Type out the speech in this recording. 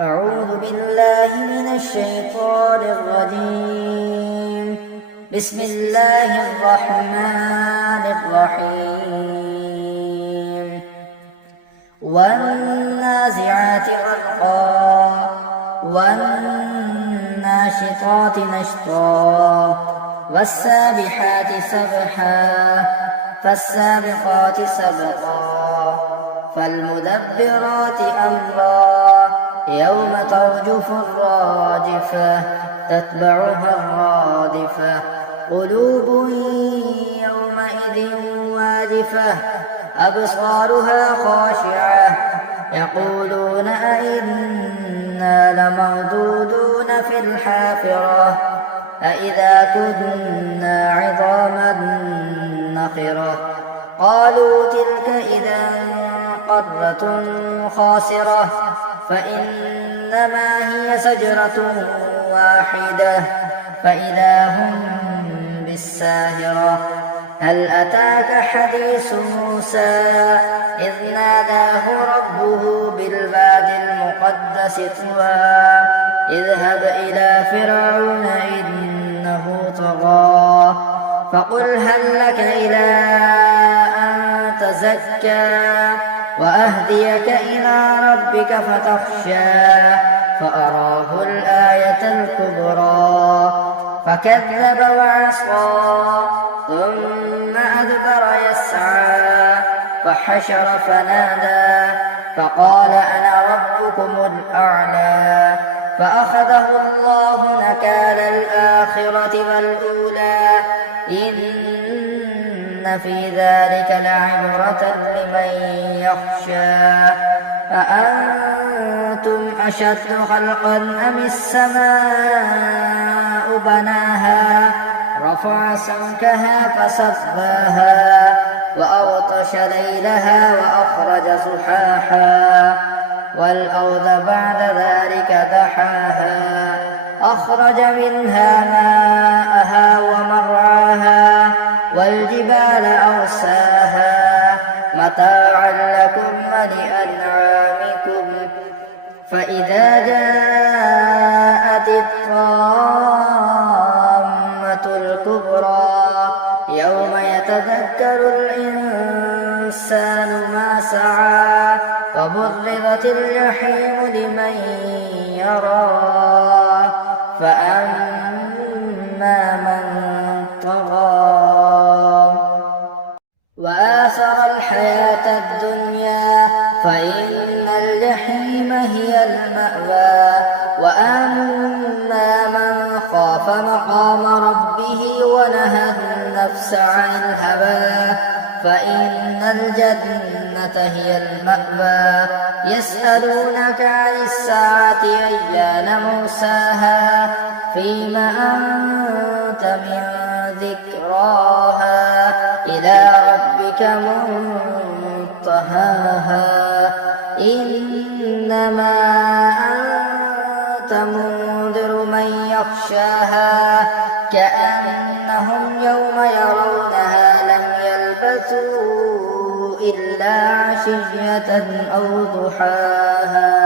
أعوذ بالله من الشيطان الرجيم. بسم الله الرحمن الرحيم. والنازعات غرقا والناشطات نشطا والسابحات سبحا فالسابقات سبقا فالمدبرات أمرا يوم ترجف الراجفة تتبعها الرادفة قلوب يومئذ واجفة أبصارها خاشعة يقولون أئنا لمردودون في الحافرة أئذا كنا عظاما نخرة قالوا تلك إذا قرة خاسرة فإنما هي شجرة واحدة فإذا هم بالساهرة هل أتاك حديث موسى إذ ناداه ربه بالوادي المقدس طوى اذهب إلى فرعون إنه طغى فقل هل لك إلى أن تزكى وأهديك إلى ربك فتخشى فأراه الآية الكبرى فكذب وعصى ثم أدبر يسعى فحشر فنادى فقال أنا ربكم الأعلى فأخذه الله نكال الآخرة والأولى إن في ذلك لعبرة لمن يخشى أأنتم أشد خلقا أم السماء بناها رفع سمكها فسواها وأغطش ليلها وأخرج سحاها والأرض بعد ذلك دحاها أخرج منها ماءها ومرعاها والجبال أرساها متاعا لكم ولأنعامكم فإذا جاءت الطامة الكبرى يوم يتذكر الإنسان ما سعى وبرزت الجحيم لمن يرى فأما من طغى وآثر الحياة الدنيا فإن الجحيم هي المأوى وأما من خاف مقام ربه ونهى النفس عن الهوى فإن الجنة هي المأوى يسألونك عن الساعة أيان مرساها فيما أنت من ذكراها إلى ربك منتهاها إنما أنت منذر من يخشاها كأنهم يوم يرونها لم يلبثوا إلا عشية أو ضحاها.